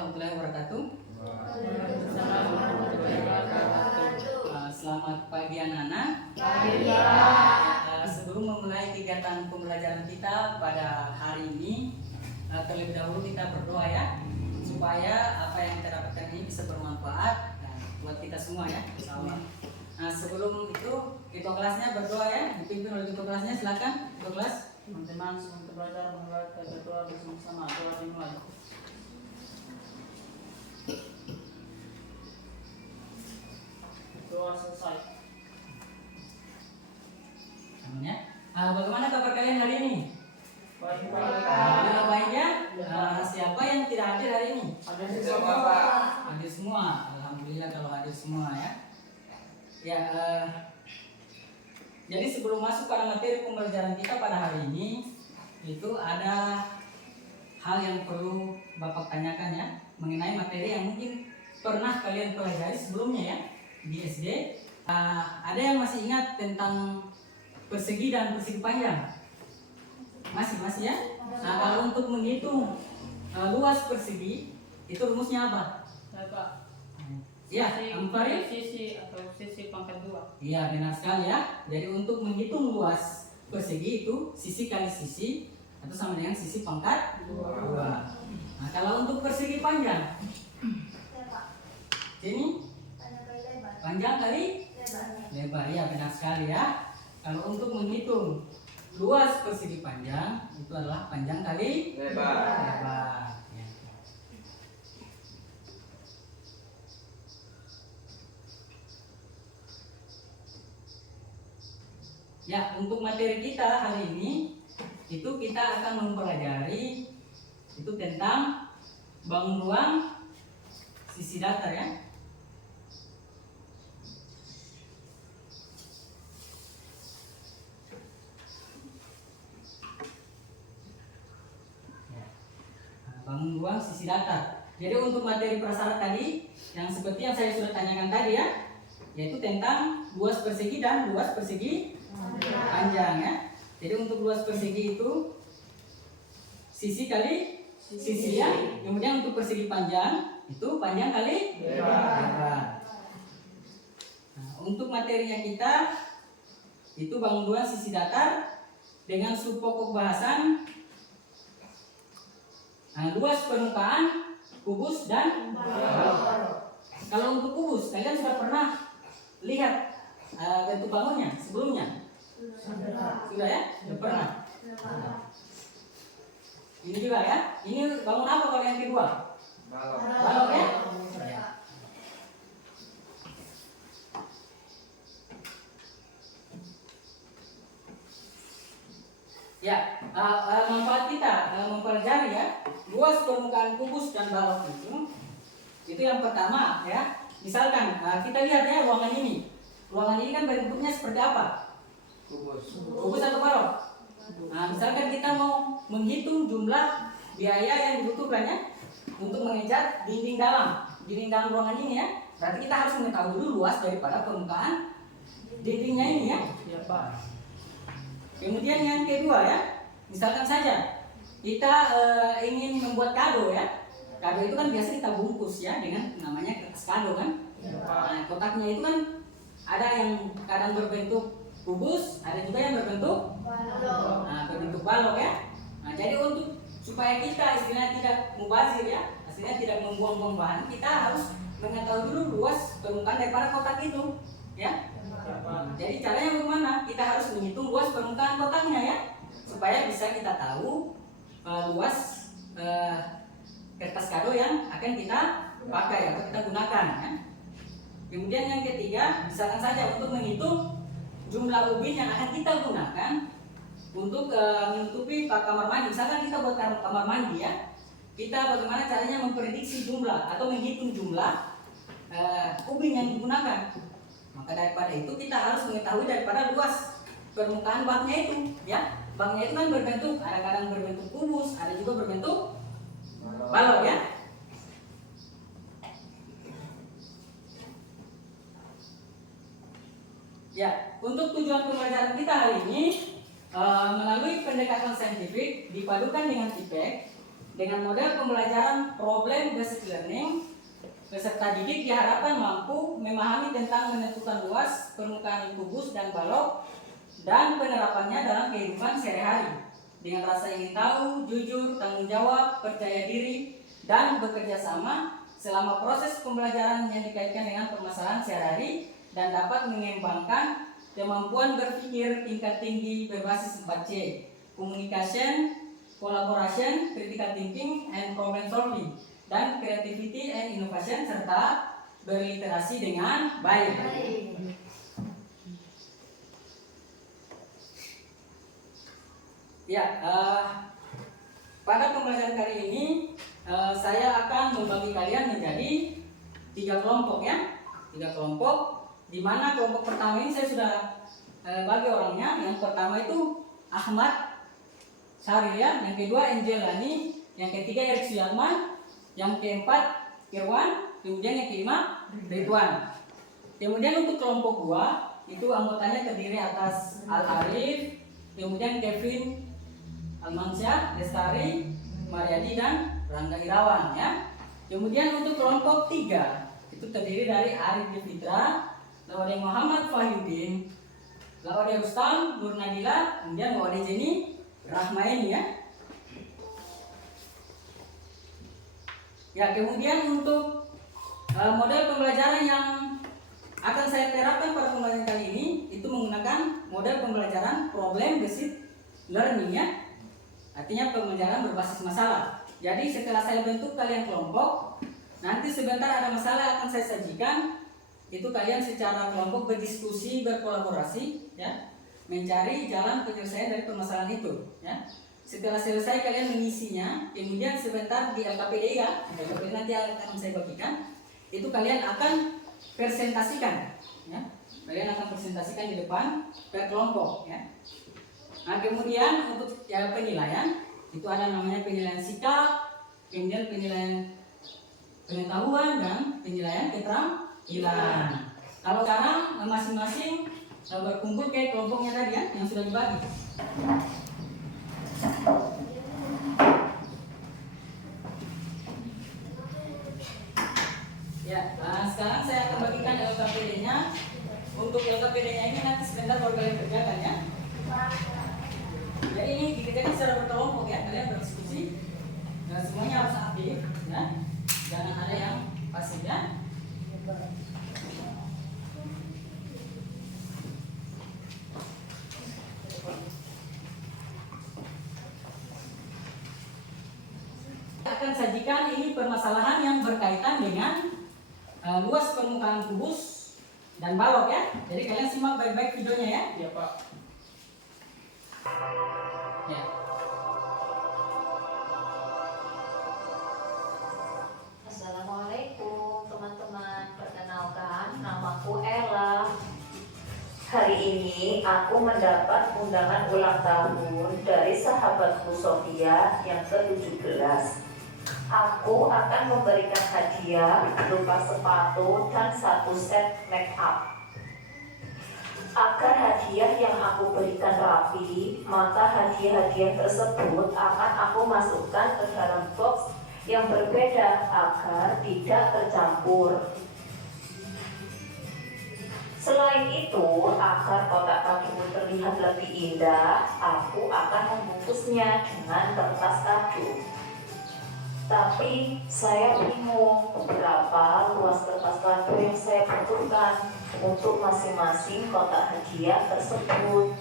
warahmatullahi wabarakatuh. Waalaikumsalam warahmatullahi wabarakatuh. Selamat pagi anak-anak. Pagi. Sebelum memulai kegiatan pembelajaran kita pada hari ini, terlebih dahulu kita berdoa ya, supaya apa yang kita dapatkan ini bisa bermanfaat buat kita semua ya, insyaallah. Sebelum itu ketua kelasnya berdoa ya, dipimpin oleh ketua kelasnya. Silakan ketua kelas. Teman-teman semua belajar mengenai ketua bersama-sama doa dimulai. Doa selesai. Namanya. Bagaimana kabar kalian hari ini? Baik. Alhamdulillah baik ya. Siapa yang tidak hadir hari ini? Ada semua Pak. Hadir semua. Alhamdulillah kalau hadir semua ya. Ya. Jadi sebelum masuk pada materi pembelajaran kita pada hari ini, itu ada hal yang perlu Bapak tanyakan ya, mengenai materi yang mungkin pernah kalian pelajari sebelumnya ya di SD. Ada yang masih ingat tentang persegi dan persegi panjang? Masih ya? Kalau untuk menghitung luas persegi, itu rumusnya apa? Ya Pak. Ya, Ampari? Sisi atau sisi pangkat 2. Iya, benar sekali ya. Jadi untuk menghitung luas persegi itu sisi kali sisi atau sama dengan sisi pangkat 2. Nah, kalau untuk persegi panjang, ini panjang kali lebar. Ya, benar sekali ya. Kalau untuk menghitung luas persegi panjang itu adalah panjang kali lebar. Ya, untuk materi kita hari ini itu kita akan mempelajari itu tentang bangun ruang sisi datar ya. Bangun ruang sisi datar. Jadi untuk materi prasyarat tadi yang seperti yang saya sudah tanyakan tadi ya, yaitu tentang luas persegi dan luas persegi panjang ya. Jadi untuk luas persegi itu sisi kali sisi ya. Kemudian untuk persegi panjang itu panjang kali lebar. Nah, untuk materinya kita itu bangun ruang sisi datar dengan subpokok bahasan luas permukaan, kubus dan balok. Kalau untuk kubus, kalian sudah pernah lihat bentuk bangunnya sebelumnya? Sudah ya? Sudah pernah? Ini juga ya? Ini bangun apa kalau yang kedua? Balok ya? Ya, manfaat kita mempelajari ya luas permukaan kubus dan balok itu yang pertama ya. Misalkan kita lihat ya ruangan ini. Ruangan ini kan bentuknya seperti apa? Kubus atau balok? Nah, misalkan kita mau menghitung jumlah biaya yang dibutuhkan ya untuk mengecat dinding dalam ruangan ini ya. Berarti kita harus mengetahui dulu luas daripada permukaan dindingnya ini ya. Iya Pak. Kemudian yang kedua ya, misalkan saja kita ingin membuat kado ya. Kado itu kan biasa kita bungkus ya dengan namanya kertas kado kan. Nah, kotaknya itu kan ada yang kadang berbentuk kubus, ada juga yang berbentuk balok. Nah, berbentuk balok ya. Nah, jadi untuk supaya kita istilahnya tidak mubazir ya, istilahnya tidak membuang-buang bahan, kita harus mengetahui dulu luas permukaan daripada kotak itu ya. Jadi caranya bagaimana? Kita harus menghitung luas permukaan kotaknya ya, supaya bisa kita tahu luas kertas kado yang akan kita pakai atau kita gunakan ya. Kemudian yang ketiga, misalkan saja untuk menghitung jumlah ubin yang akan kita gunakan untuk menutupi kamar mandi. Misalkan kita buat kamar mandi ya, kita bagaimana caranya memprediksi jumlah atau menghitung jumlah ubin yang digunakan. Maka daripada itu kita harus mengetahui daripada luas permukaan baknya itu ya. Baknya itu kan berbentuk, ada kadang berbentuk kubus, ada juga berbentuk balok ya. Ya, untuk tujuan pembelajaran kita hari ini melalui pendekatan saintifik dipadukan dengan IPEK, Dengan model pembelajaran problem based learning, peserta didik diharapkan mampu memahami tentang menentukan luas permukaan kubus dan balok dan penerapannya dalam kehidupan sehari-hari dengan rasa ingin tahu, jujur, tanggung jawab, percaya diri, dan bekerja sama selama proses pembelajaran yang dikaitkan dengan permasalahan sehari-hari dan dapat mengembangkan kemampuan berpikir tingkat tinggi berbasis 4C, communication, collaboration, critical thinking, and problem solving, dan creativity and innovation, serta berliterasi dengan baik. Ya, pada pembelajaran kali ini saya akan membagi kalian menjadi 3 kelompok ya, 3 kelompok. Di mana kelompok pertama ini saya sudah bagi orangnya. Yang pertama itu Ahmad Syahrir, yang kedua Angelani, yang ketiga Erik Suyatman, yang keempat Irwan, kemudian yang kelima Ridwan. Kemudian untuk kelompok 2 itu anggotanya terdiri atas Al Arif, kemudian Kevin Almansyah, Lestari, Mariadi, dan Rangga Irawan ya. Kemudian untuk kelompok 3 itu terdiri dari Arif Fitra, Lawade Muhammad Fahyudin, Lawade Rustam, Nur Nadila, kemudian Lawade Jenny Rahmaini ya. Ya, kemudian untuk model pembelajaran yang akan saya terapkan pada pembelajaran kali ini itu menggunakan model pembelajaran problem based learning ya. Artinya pembelajaran berbasis masalah. Jadi setelah saya bentuk kalian kelompok, nanti sebentar ada masalah akan saya sajikan. Itu kalian secara kelompok berdiskusi, berkolaborasi ya, mencari jalan penyelesaian dari permasalahan itu ya. Setelah selesai kalian mengisinya, kemudian sebentar di LKPD ya, LKPD nanti akan saya bagikan. Itu kalian akan presentasikan ya. Kalian akan presentasikan di depan per kelompok ya. Nah, kemudian untuk penilaian itu ada namanya penilaian sikap, kemudian penilaian pengetahuan, dan penilaian keterampilan. Kalau sekarang masing-masing berkumpul ke kelompoknya tadi ya, yang sudah dibagi. Ya, nah sekarang saya akan bagikan LKPD-nya. Untuk LKPD-nya ini nanti sebentar baru kalian kerjakan ya. Jadi ini dikerjakan secara berkelompok ya, kalian berdiskusi. Nah, semuanya harus aktif ya. Jangan ada yang pasif ya. Akan sajikan ini permasalahan yang berkaitan dengan luas permukaan kubus dan balok ya. Jadi kalian simak baik-baik videonya ya. Iya Pak. Ya. Assalamualaikum teman-teman, perkenalkan namaku Ella. Hari ini aku mendapat undangan ulang tahun dari sahabatku Sofia yang ke-17. Aku akan memberikan hadiah berupa sepatu dan 1 set make up. Agar hadiah yang aku berikan rapi, maka hadiah-hadiah tersebut akan aku masukkan ke dalam box yang berbeda agar tidak tercampur. Selain itu, agar kotak kado terlihat lebih indah, aku akan membungkusnya dengan kertas kado. Tapi saya bingung berapa luas kertas kado yang saya butuhkan untuk masing-masing kotak hadiah tersebut.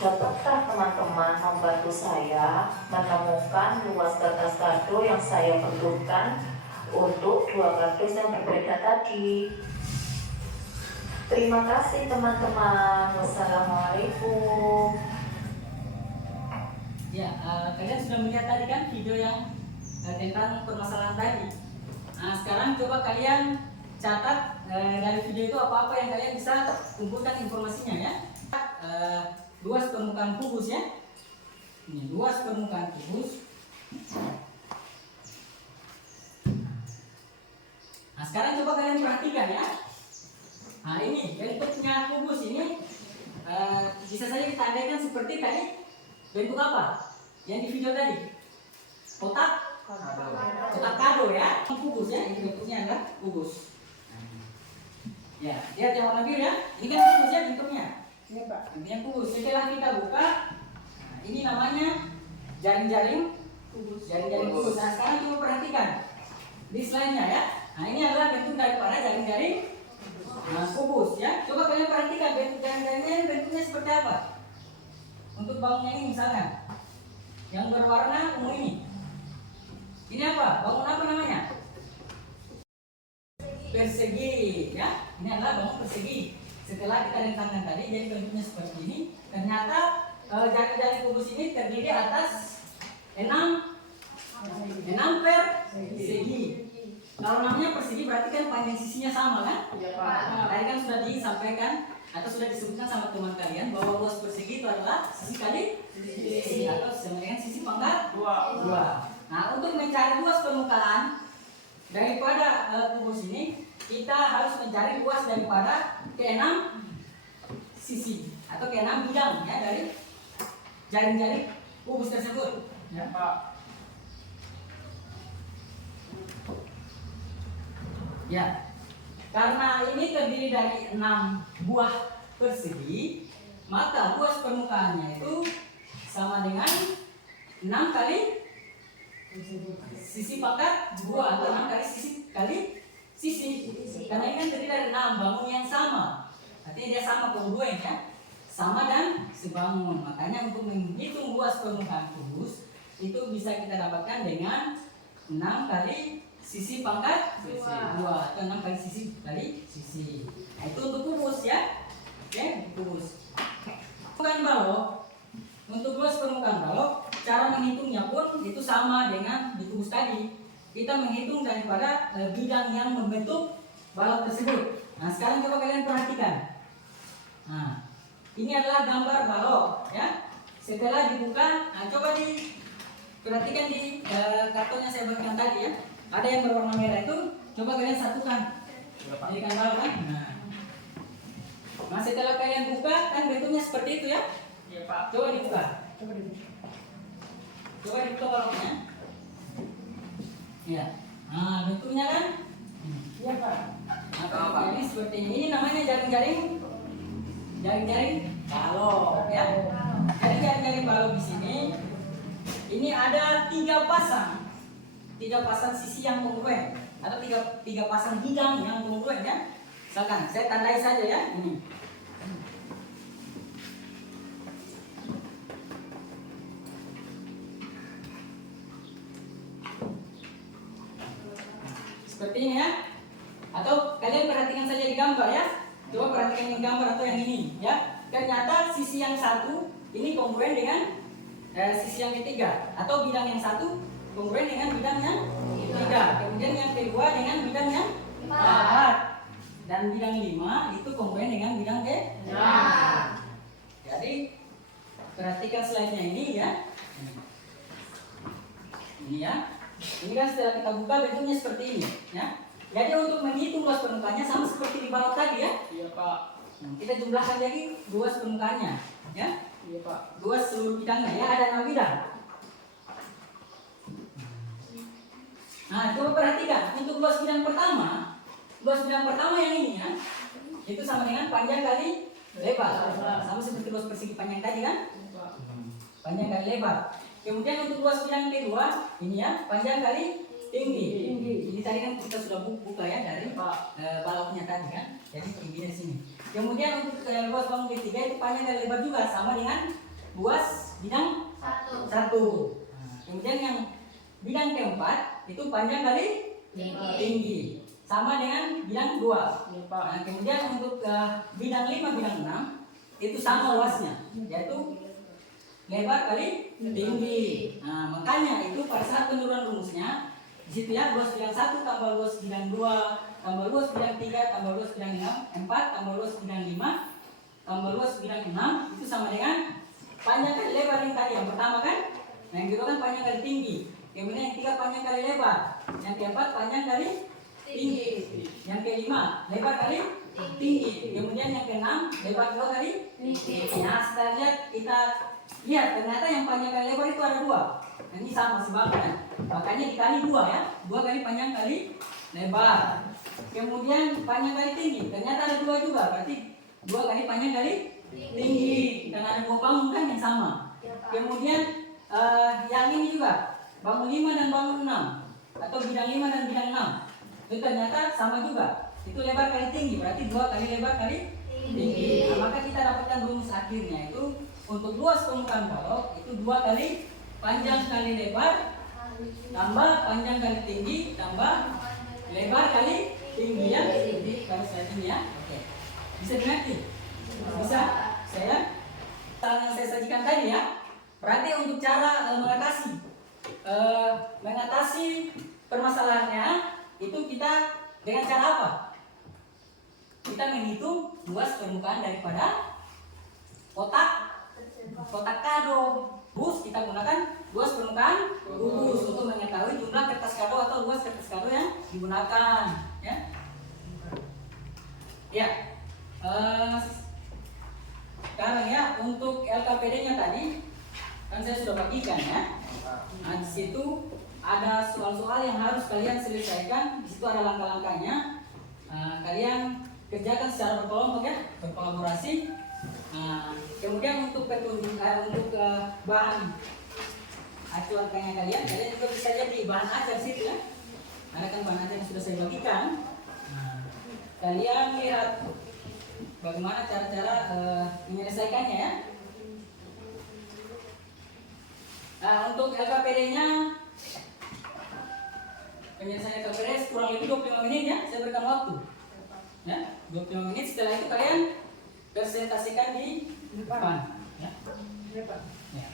Dapatkah teman-teman membantu saya menemukan luas kertas kado yang saya butuhkan untuk 2 kardus yang berbeda tadi? Terima kasih teman-teman. Wassalamualaikum. Ya, kalian sudah melihat tadi kan video yang tentang permasalahan tadi. Nah, sekarang coba kalian catat dari video itu apa-apa yang kalian bisa kumpulkan informasinya ya. Luas permukaan kubus ya. Ini luas permukaan kubus. Nah, sekarang coba kalian perhatikan ya. Nah, ini bentuknya kubus ini bisa saja kita andaikan seperti tadi. Bentuk apa? Yang di video tadi. kotak kado ya, kubus ya, ini bentuknya adalah kubus. Ya, lihat yang warna biru ya, ini kan kubus ya bentuknya. Iya Pak. Bentuknya kubus. Setelah kita buka, nah, ini namanya jaring-jaring Kubus. kubus. Nah sekarang coba perhatikan di slide-nya ya. Nah ini adalah bentuk daripada jaring-jaring kubus ya. Coba kalian perhatikan bentuk jaring-jaringnya ini bentuknya seperti apa. Untuk bangunnya ini misalkan yang berwarna ungu ini. Ini apa? Bangun apa namanya? Persegi ya. Ini adalah bangun persegi. Setelah kita rentangkan tadi jadi bentuknya seperti ini. Ternyata jaring-jaring kubus ini terdiri atas 6 persegi. Kalau namanya persegi berarti kan panjang sisinya sama kan? Iya Pak. Nah, tadi kan sudah disampaikan atau sudah disebutkan sama teman kalian bahwa luas persegi itu adalah sisi kali sisi atau sama dengan sisi pangkat 2. Nah, untuk mencari luas permukaan daripada kubus ini, kita harus mencari luas daripada ke-6 sisi atau ke-6 bidang ya dari jaring-jaring kubus tersebut. Iya Pak. Ya, karena ini terdiri dari 6 buah persegi, maka luas permukaannya itu sama dengan 6 kali sisi pangkat 2 atau 6 kali sisi kali sisi. Karena ini kan terdiri dari 6 bangun yang sama. Artinya dia sama keduanya ya. Sama dan sebangun. Makanya untuk menghitung luas permukaan kubus itu bisa kita dapatkan dengan 6 kali sisi pangkat 2 atau 6 kali sisi kali sisi. Nah, itu untuk kubus ya. Oke, kubus. Bukan balok. Untuk luas permukaan balok, cara menghitungnya pun itu sama dengan di kubus tadi. Kita menghitung daripada bidang yang membentuk balok tersebut. Nah, sekarang coba kalian perhatikan. Nah, ini adalah gambar balok ya. Setelah dibuka, nah coba diperhatikan di karton yang saya berikan tadi ya. Ada yang berwarna merah itu, coba kalian satukan. Jadikan balok kan. Nah, setelah kalian buka kan bentuknya seperti itu ya. Iya Pak. Coba dibuka. Coba dibuka baloknya. Ya. Nah, bentuknya kan? Iya Pak. Nah, ini seperti ini. Ini namanya jaring-jaring balok ya. Jadi jaring-jaring balok di sini ini ada 3 pasang sisi yang kongruen atau tiga pasang bidang yang kongruen ya. Misalkan saya tandai saja ya ini. Seperti ini ya. Atau kalian perhatikan saja di gambar ya. Coba perhatikan di gambar atau yang ini ya. Ternyata sisi yang satu ini kongruen dengan sisi yang ketiga atau bidang yang satu kongruen dengan bidang yang ketiga. Kemudian yang kedua dengan bidang yang keempat. Dan bidang 5 itu kongruen dengan bidang ke-6. Jadi perhatikan slide-nya ini ya. Ini ya. Ini kan setelah kita buka bentuknya seperti ini ya. Jadi untuk menghitung luas permukaannya sama seperti di balok tadi ya. Iya Pak. Kita jumlahkan jadi luas permukaannya ya. Iya Pak. Luas seluruh bidangnya ya, ada 6 bidang. Nah, coba perhatikan untuk luas bidang pertama yang ini ya. Itu sama dengan panjang kali lebar. Sama seperti luas persegi panjang tadi kan? Iya Pak. Panjang kali lebar. Kemudian untuk luas bidang kedua ini ya, panjang kali tinggi. Ini tadi kan kita sudah buka ya dari baloknya tadi kan. Jadi tingginya sini. Kemudian untuk luas bangun ketiga itu panjang kali lebar juga sama dengan luas bidang 1. Kemudian yang bidang keempat itu panjang kali tinggi. Sama dengan bidang 2. Iya Pak. Nah, kemudian untuk bidang 5, bidang 6 itu sama luasnya, yaitu lebar kali tinggi. Nah, makanya itu pada saat penurunan rumusnya di situ ya, luas bidang 1 tambah luas bidang 2 tambah luas bidang 3 tambah luas bidang 4 tambah luas bidang 5 tambah luas bidang 6 itu sama dengan panjang kali lebar yang tadi yang pertama kan. Nah, yang kedua kan panjang kali tinggi. Kemudian yang ketiga panjang kali lebar. Yang keempat panjang kali tinggi. Yang kelima lebar kali tinggi. Kemudian yang keenam lebar dua kali tinggi. Nah, setelah kita lihat ternyata yang panjang kali lebar itu ada 2. Nah, ini sama sebabnya. makanya dikali 2 ya. 2 kali panjang kali lebar. Kemudian panjang kali tinggi. Ternyata ada 2 juga, berarti 2 kali panjang kali tinggi. Karena ada 2 bangun kan yang sama. Kemudian yang ini juga, bangun 5 dan bangun 6, atau bidang 5 dan bidang 6. Itu ternyata sama juga. Itu lebar kali tinggi, berarti 2 kali lebar kali tinggi. Nah, maka kita dapatkan rumus akhirnya itu untuk luas permukaan balok itu 2 kali panjang kali lebar tambah panjang kali tinggi tambah lebar kali tinggi ya. Jadi garis ini ya. Oke. Bisa dimengerti? Bisa? Yang saya sajikan tadi ya. Berarti untuk cara mengatasi permasalahannya itu kita dengan cara apa? Kita menghitung luas permukaan daripada kotak kado. Terus kita gunakan luas permukaan kubus untuk mengetahui jumlah kertas kado atau luas kertas kado yang digunakan. Ya. Ya. Sekarang ya untuk LKPD-nya tadi kan saya sudah bagikan ya. Nah, di situ ada soal-soal yang harus kalian selesaikan. Di situ ada langkah-langkahnya. Kalian kerjakan secara berkelompok ya, berkolaborasi. Kemudian untuk bahan acuan kalian juga bisa jadi bahan ajar situ ya. Ada kan bahan ajar yang sudah saya bagikan. Kalian lihat bagaimana cara-cara menyelesaikannya ya. Untuk LKPD-nya penyelesaian LKPD kurang lebih 25 menit ya. Saya berikan waktu. Ya, 25 menit. Setelah itu kalian presentasikan di depan. Ya. Ya.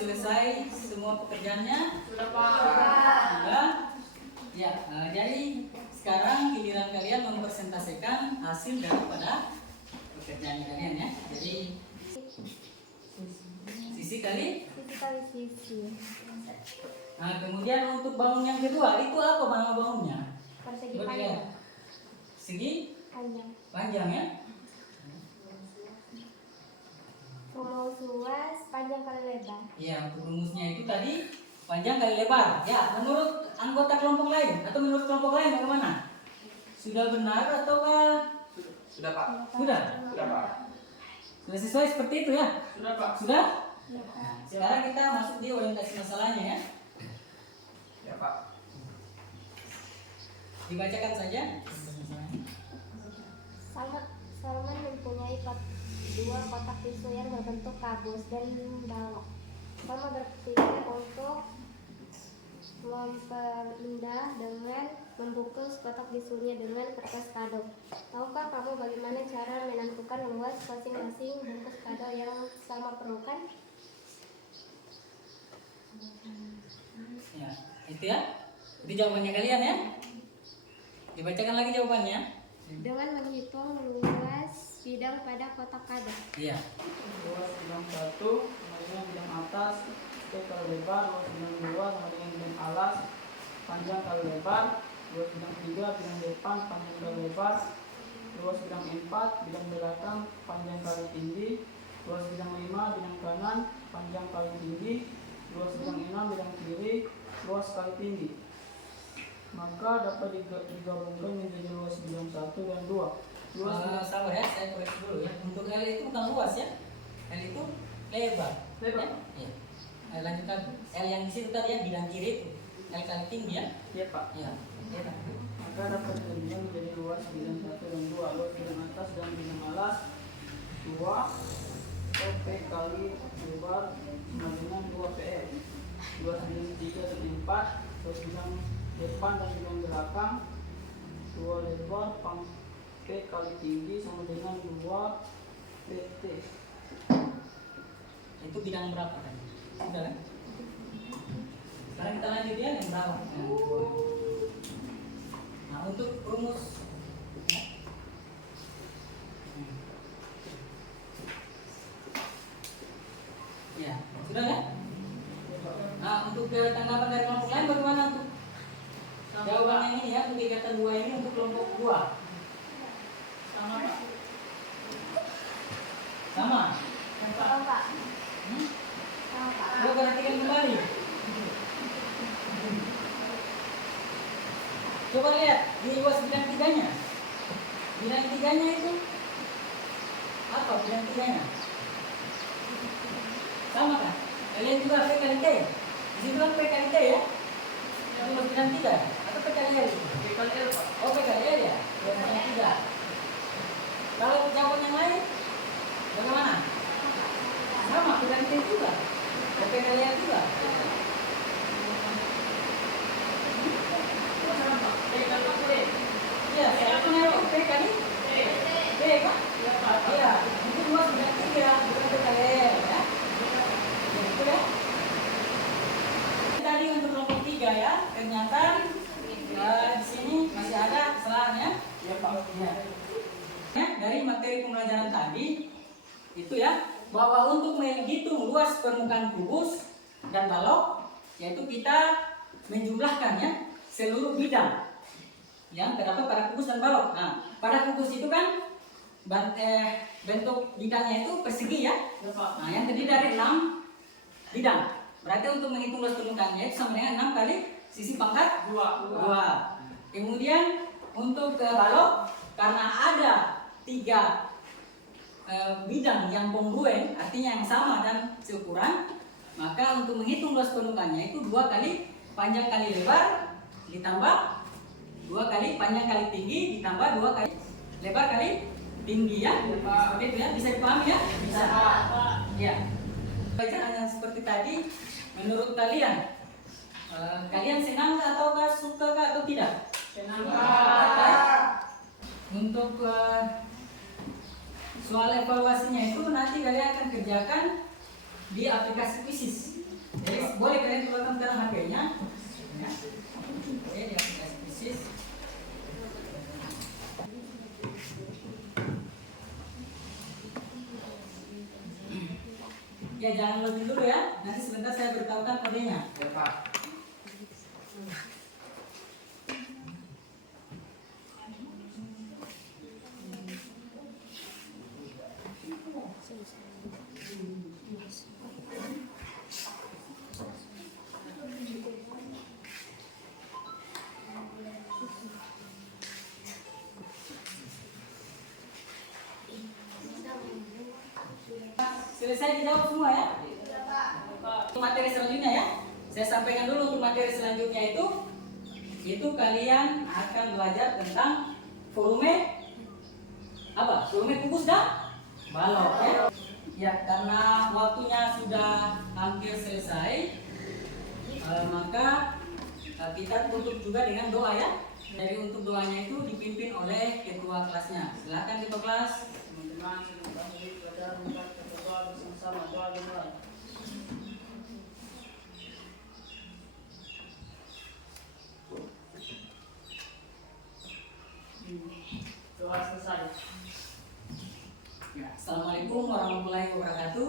Selesai semua pekerjaannya? Sudah Pak. Sudah? Ya, jadi sekarang giliran kalian mempresentasikan hasil daripada pekerjaan kalian ya. Jadi sisi kali. Nah, kemudian untuk bangun yang kedua itu apa nama bangunnya? Persegi panjang. Segi Panjang. panjang ya. Luas panjang kali lebar. Iya, untuk rumusnya itu tadi panjang kali lebar. Ya, menurut anggota kelompok lain atau menurut kelompok lain bagaimana? Sudah benar atau Sudah Pak. sudah? Sudah Pak. Sudah sesuai seperti itu ya? Sudah Pak. Sudah? Ya, Pak. Nah, sekarang kita masuk di orientasi masalahnya ya. Ya Pak. Dibacakan saja. dua kotak tisu yang berbentuk kabus dan balok. Kamu berpikir untuk memperindah dengan membungkus kotak tisunya dengan kertas kado. Tahukah kamu bagaimana cara menentukan luas masing-masing bungkus kado yang sama perlukan? Ya, itu ya. Itu jawabannya kalian ya. Dibacakan lagi jawabannya. Dengan menghitung luas bidang pada kotak kado. Iya. Luas bidang 1 sama dengan bidang atas, setiap kali lebar. Luas bidang 2 sama dengan bidang alas, panjang kali lebar. Luas bidang 3 bidang depan, panjang kali lebar. Luas bidang 4 bidang belakang, panjang kali tinggi. Luas bidang 5 bidang kanan, panjang kali tinggi. Luas bidang 6 bidang kiri, luas kali tinggi. Maka dapat digabungkan menjadi luas bidang 1 dan 2. Luas Sabar ya, saya koreksi dulu ya. Untuk L itu bukan luas ya. L itu lebar. lebar. Ya. Lanjutkan. L yang di situ tadi ya, bidang kiri itu. L kali tinggi ya. Ya Pak. Ya. Ya. Maka dapat digabungkan menjadi luas bidang 1 dan 2. Luas bidang atas dan bidang alas 2 OP kali lebar sama dengan 2 PL. Luas bidang 3 dan 4. Luas bidang depan dan bidang belakang 2 lebar P kali tinggi sama dengan 2 PT. Itu bidang berapa kan? Sudah kan? Sekarang kita lanjut ya yang berapa? Nah, untuk rumus ya. Ya, sudah ya? Nah, untuk tanggapan dari kelompok lain bagaimana untuk jawaban yang ini ya, untuk kegiatan 2 ini untuk kelompok 2? Sama Pak. Sama? Sama Pak. Hmm? Sama Pak. Coba perhatikan kembali. Coba lihat di luas bidang 3-nya. Bidang 3-nya itu apa bidang 3-nya? Sama kan? Kalian juga P kali T. Di situ kan P kali T ya? Yang luas bidang 3 atau P kali L? P kali L Pak. Oh, P kali L ya? Bidang 3. Kalau jawaban yang lain bagaimana? Sama, bidang T juga. Oh, P kali L juga. Sama Pak. P kali T. Iya, saya punya itu P kali P kan? Ya Pak. Iya, itu luas bidang 3 bukan P kali L ya. Gitu ya. Tadi untuk kelompok 3 ya, ternyata di sini masih ada kesalahan ya. Ya Pak. Ya. Ya, dari materi pembelajaran tadi itu ya, bahwa untuk menghitung luas permukaan kubus dan balok, yaitu kita menjumlahkan ya seluruh bidang yang terdapat pada kubus dan balok. Nah, pada kubus itu kan bentuk bidangnya itu persegi ya. Ya Pak. Nah, yang terdiri dari 6 bidang. Berarti untuk menghitung luas permukaannya itu sama dengan 6 kali sisi pangkat 2. 2. Kemudian untuk balok, karena ada 3 bidang yang kongruen, artinya yang sama dan seukuran, maka untuk menghitung luas permukaannya itu 2 kali panjang kali lebar ditambah 2 kali panjang kali tinggi ditambah 2 kali lebar kali tinggi ya. Seperti itu ya, bisa dipahami ya? Bisa. Ya. Bacaan yang seperti tadi, menurut kalian, kalian senang ataukah suka atau tidak? Senang Pak. Untuk soal evaluasinya itu nanti kalian akan kerjakan di aplikasi Quizzes. Jadi boleh kalian keluarkan sekarang HP-nya. Ya. Oke, di aplikasi Quizzes. Ya, jangan login dulu ya. Nanti sebentar saya beritahukan kodenya. Ya Pak. Selesai dijawab semua ya? Untuk materi selanjutnya ya, saya sampaikan dulu untuk materi selanjutnya itu kalian akan belajar tentang volume apa? Volume kubus dan balok ya. Ya, karena waktunya sudah hampir selesai, maka kita tutup juga dengan doa ya. Jadi untuk doanya itu dipimpin oleh ketua kelasnya. Silakan ketua kelas. Teman-teman sebelum kami belajar kita berdoa bersama-sama. Doa dimulai. Doa selesai. Ya, Assalamualaikum warahmatullahi wabarakatuh.